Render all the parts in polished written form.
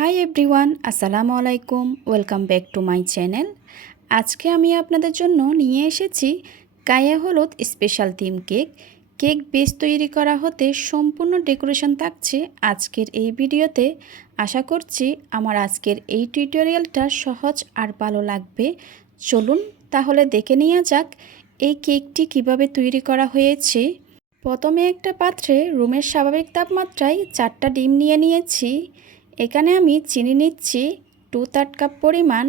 Hi everyone, আসসালামু আলাইকুম। Welcome back to my channel. আজকে আমি আপনাদের জন্য নিয়ে এসেছি গায়ে হলুদ special theme cake. Cake base তৈরি করা হতে সম্পূর্ণ ডেকোরেশন থাকছে আজকের এই ভিডিওতে। আশা করছি আমার আজকের এই টিউটোরিয়ালটা সহজ আর ভালো লাগবে। চলুন তাহলে দেখে নেওয়া যাক এই কেকটি কিভাবে তৈরি করা হয়েছে। প্রথমে একটা পাত্রে রুমের স্বাভাবিক তাপমাত্রায় 4টা ডিম নিয়ে নিয়েছি। এখানে আমি চিনি নিচ্ছি 2/3 কাপ পরিমাণ।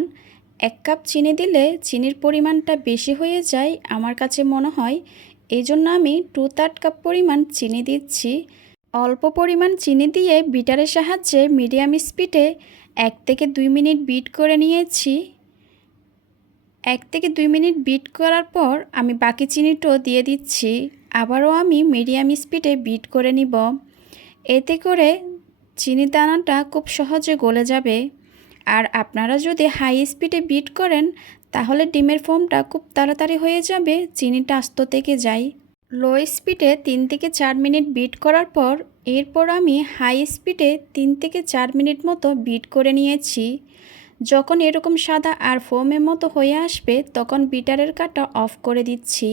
1 কাপ চিনি দিলে চিনির পরিমাণটা বেশি হয়ে যায় আমার কাছে মনে হয়, এই জন্য আমি 2/3 কাপ পরিমাণ চিনি দিচ্ছি। অল্প পরিমাণ চিনি দিয়ে বিটারের সাহায্যে মিডিয়াম স্পিডে 1 থেকে 2 মিনিট বিট করে নিয়েছি। 1 থেকে 2 মিনিট বিট করার পর আমি বাকি চিনিটাও দিয়ে দিচ্ছি। আবারও আমি মিডিয়াম স্পিডে বিট করে নিব। এতে করে চিনি দানাটা খুব সহজে গলে যাবে। আর আপনারা যদি হাই স্পিডে বিট করেন তাহলে ডিমের ফোমটা খুব তাড়াতাড়ি হয়ে যাবে, চিনিটা আস্ত থেকে যায়। লো স্পিডে 3 থেকে 4 মিনিট বিট করার পর এরপর আমি হাই স্পিডে 3 থেকে 4 মিনিট মতো বিট করে নিয়েছি। যখন এরকম সাদা আর ফোমের মতো হয়ে আসবে তখন বিটারের কাঁটা অফ করে দিচ্ছি।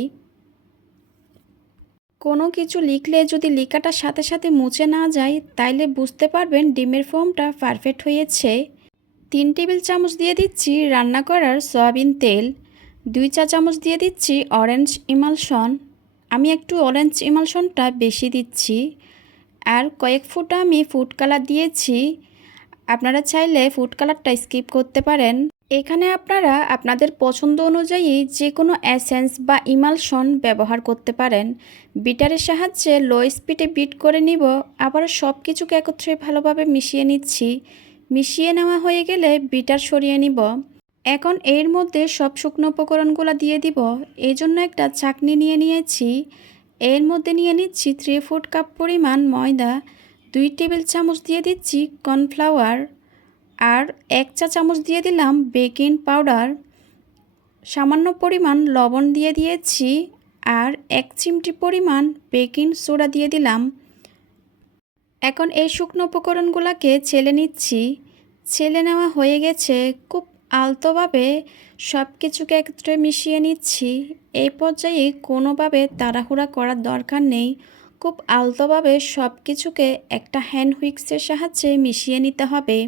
কোনো কিছু লিখলে যদি লেখাটার সাথে সাথে মুছে না যায় তাইলে বুঝতে পারবেন ডিমের ফোমটা পারফেক্ট হয়েছে। 3 টেবিল চামচ দিয়ে দিচ্ছি রান্না করার সয়াবিন তেল। 2 চা চামচ দিয়ে দিচ্ছি অরেঞ্জ ইমালশন। আমি একটু অরেঞ্জ ইমালশনটা বেশি দিচ্ছি। আর কয়েক ফোঁটা আমি ফুড কালার দিয়েছি। আপনারা চাইলে ফুড কালারটা স্কিপ করতে পারেন। এখানে আপনারা আপনাদের পছন্দ অনুযায়ী যে কোনো এসেন্স বা ইমালশন ব্যবহার করতে পারেন। বিটারের সাহায্যে লো স্পিডে বিট করে নিব। আবার সব কিছুকে একত্রে ভালোভাবে মিশিয়ে নিচ্ছি। মিশিয়ে নেওয়া হয়ে গেলে বিটার সরিয়ে নিব। এখন এর মধ্যে সব শুকনো উপকরণগুলো দিয়ে দিব। এই জন্য একটা চাকনি নিয়ে নিয়েছি। এর মধ্যে নিয়ে নিচ্ছি 3/4 কাপ পরিমাণ ময়দা। 2 টেবিল চামচ দিয়ে দিচ্ছি কর্নফ্লাওয়ার। আর 1 চা চামচ দিয়ে দিলাম বেকিং পাউডার। সামান্য পরিমাণ লবণ দিয়ে দিয়েছি। আর 1 চিমটি পরিমাণ বেকিং সোডা দিয়ে দিলাম। এখন এই শুকনো উপকরণগুলোকে ছেলে নিচ্ছি। ছেলে নেওয়া হয়ে গেছে। খুব আলতোভাবে সব কিছুকে একত্রে মিশিয়ে নিচ্ছি। এই পর্যায়ে কোনোভাবে তাড়াহুড়া করার দরকার নেই। খুব আলতোভাবে সব কিছুকে একটা হ্যান্ড হুইক্সের সাহায্যে মিশিয়ে নিতে হবে।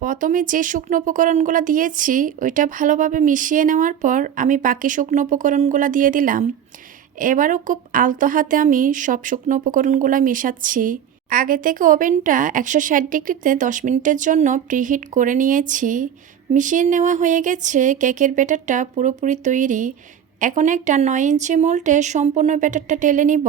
প্রথমে যে শুকনো উপকরণগুলো দিয়েছি ওইটা ভালোভাবে মিশিয়ে নেওয়ার পর আমি বাকি শুকনো উপকরণগুলো দিয়ে দিলাম। এবারও খুব আলতো হাতে আমি সব শুকনো উপকরণগুলো মেশাচ্ছি। আগে থেকে ওভেনটা 160 ডিগ্রিতে 10 মিনিটের জন্য প্রিহিট করে নিয়েছি। মিশিয়ে নেওয়া হয়ে গেছে। কেকের ব্যাটারটা পুরোপুরি তৈরি। এখন একটা 9 ইঞ্চি মোল্ডে সম্পূর্ণ ব্যাটারটা ঢেলে নিব।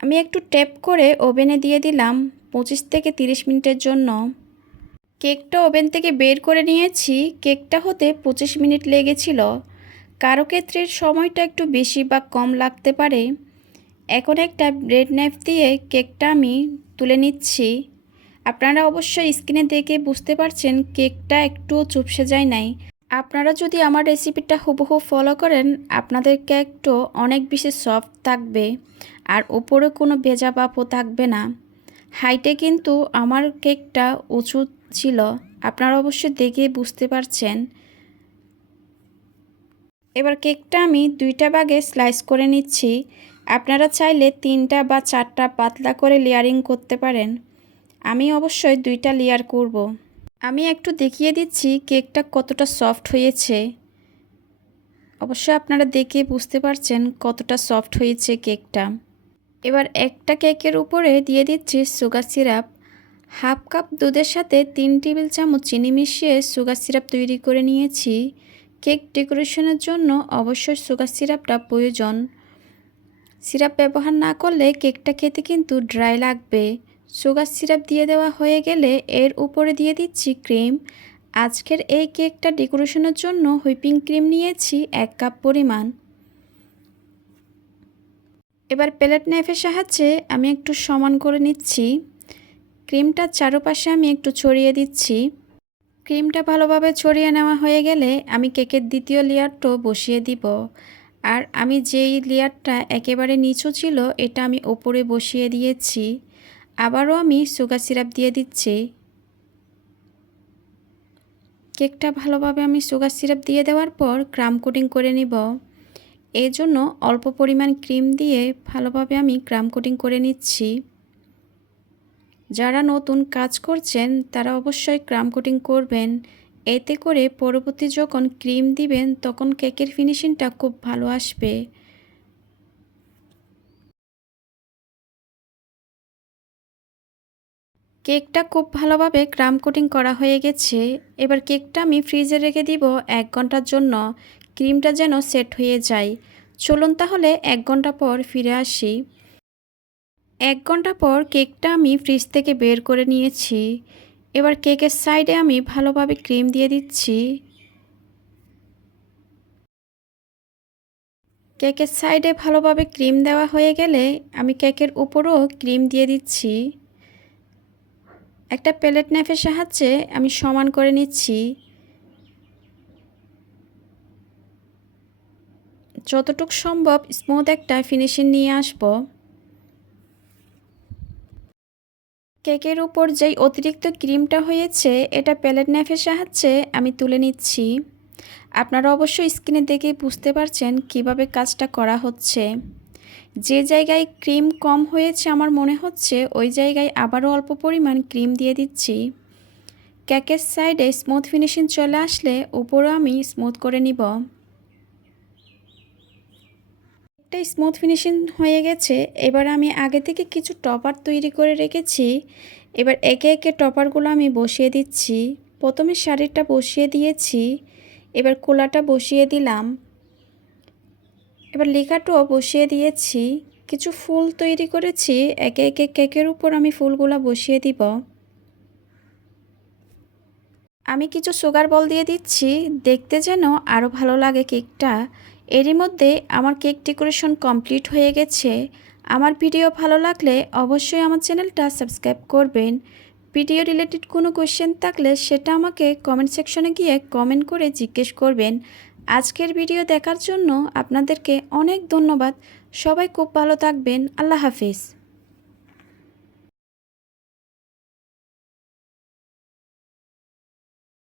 আমি একটু ট্যাপ করে ওভেনে দিয়ে দিলাম 25 থেকে 30 মিনিটের জন্য। কেকটা ওভেন থেকে বের করে নিয়েছি। কেকটা হতে 25 মিনিট লেগেছিল। কারো ক্ষেত্রে সময়টা একটু বেশি বা কম লাগতে পারে। এখন একটা ব্রেড নাইফ দিয়ে কেকটা আমি তুলে নিচ্ছি। আপনারা অবশ্যই স্ক্রিনে দেখে বুঝতে পারছেন কেকটা একটুও চুপসে যায় নাই। আপনারা যদি আমার রেসিপিটা হুবহু ফলো করেন আপনাদের কেকটা অনেক বেশি সফট থাকবে আর উপরে কোনো ভেজা ভাবও থাকবে না। হাইটে কিন্তু আমার কেকটা উঁচু ছিল, আপনারা অবশ্যই দেখে বুঝতে পারছেন। এবার কেকটা আমি 2টা ভাগে স্লাইস করে নিচ্ছি। আপনারা চাইলে 3টা বা 4টা পাতলা করে লেয়ারিং করতে পারেন। আমি অবশ্যই 2টা লেয়ার করব। আমি একটু দেখিয়ে দিচ্ছি কেকটা কতটা সফট হয়েছে। অবশ্যই আপনারা দেখে বুঝতে পারছেন কতটা সফট হয়েছে কেকটা। এবার একটা কেকের উপরে দিয়ে দিচ্ছি সুগার সিরাপ। হাফ কাপ দুধের সাথে 3 টেবিল চামচ চিনি মিশিয়ে সুগার সিরাপ তৈরি করে নিয়েছি। কেক ডেকোরেশনের জন্য অবশ্যই সুগার সিরাপটা প্রয়োজন। সিরাপ ব্যবহার না করলে কেকটা খেতে কিন্তু ড্রাই লাগবে। সুগার সিরাপ দিয়ে দেওয়া হয়ে গেলে এর উপরে দিয়ে দিচ্ছি ক্রিম। আজকের এই কেকটা ডেকোরেশনের জন্য হুইপিং ক্রিম নিয়েছি 1 কাপ পরিমাণ। এবার প্লেট নাইফের সাহায্যে আমি একটু সমান করে নিচ্ছি। ক্রিমটার চারপাশে আমি একটু ছড়িয়ে দিচ্ছি। ক্রিমটা ভালোভাবে ছড়িয়ে নেওয়া হয়ে গেলে আমি কেকের দ্বিতীয় লেয়ারটাও বসিয়ে দিব। আর আমি যেই লেয়ারটা একেবারে নিচু ছিল এটা আমি ওপরে বসিয়ে দিয়েছি। আবারও আমি সুগার সিরাপ দিয়ে দিচ্ছি। কেকটা ভালোভাবে আমি সুগার সিরাপ দিয়ে দেওয়ার পর ক্রাম কোটিং করে নিব। এই জন্য অল্প পরিমাণ ক্রিম দিয়ে ভালোভাবে আমি ক্রাম কোটিং করে নিচ্ছি। যারা নতুন কাজ করছেন তারা অবশ্যই ক্রাম কোটিং করবেন। এতে করে পরবর্তী যখন ক্রিম দিবেন তখন কেকের ফিনিশিংটা খুব ভালো আসবে। কেকটা খুব ভালোভাবে ক্রাম কোটিং করা হয়ে গেছে। এবার কেকটা আমি ফ্রিজে রেখে দিব 1 ঘন্টার জন্য, ক্রিমটা যেন সেট হয়ে যায়। চলুন তাহলে 1 ঘন্টা পর ফিরে আসি। 1 ঘন্টা পর কেকটা আমি ফ্রিজ থেকে বের করে নিয়েছি। এবার কেকের সাইডে আমি ভালোভাবে ক্রিম দিয়ে দিচ্ছি। কেকের সাইডে ভালোভাবে ক্রিম দেওয়া হয়ে গেলে আমি কেকের উপরও ক্রিম দিয়ে দিচ্ছি। একটা প্লেট নাইফের সাহায্যে আমি সমান করে নিচ্ছি। যতটুকু সম্ভব স্মুথ একটা ফিনিশিং নিয়ে আসব। কেকের উপর যেই অতিরিক্ত ক্রিমটা হয়েছে এটা প্লেট নাইফের সাহায্যে আমি তুলে নিচ্ছি। আপনারা অবশ্যই স্ক্রিনে দেখে বুঝতে পারছেন কিভাবে কাজটা করা হচ্ছে। যে জায়গায় ক্রিম কম হয়েছে আমার মনে হচ্ছে ওই জায়গায় আবারও অল্প পরিমাণ ক্রিম দিয়ে দিচ্ছি। কেকের সাইডে স্মুথ ফিনিশিং চলে আসলে উপরেও আমি স্মুথ করে নিব। একটা স্মুথ ফিনিশিং হয়ে গেছে। এবার আমি আগে থেকে কিছু টপার তৈরি করে রেখেছি। এবার একে একে টপারগুলো আমি বসিয়ে দিচ্ছি। প্রথমে শাড়িটা বসিয়ে দিয়েছি, এবার কোলাটা বসিয়ে দিলাম, এবার লেখাটাও বসিয়ে দিয়েছি। কিছু ফুল তৈরি করেছি, একে একে কেকের উপর আমি ফুলগুলো বসিয়ে দিব। আমি কিছু সুগার বল দিয়ে দিচ্ছি, দেখতে যেন আরও ভালো লাগে কেকটা। এরই মধ্যে আমার কেক ডেকোরেশন কমপ্লিট হয়ে গেছে। আমার ভিডিও ভালো লাগলে অবশ্যই আমার চ্যানেলটা সাবস্ক্রাইব করবেন। ভিডিও রিলেটেড কোনো কোয়েশ্চেন থাকলে সেটা আমাকে কমেন্ট সেকশনে গিয়ে কমেন্ট করে জিজ্ঞেস করবেন। আজকের ভিডিও দেখার জন্য আপনাদেরকে অনেক ধন্যবাদ। সবাই খুব ভালো থাকবেন। আল্লাহ হাফিজ।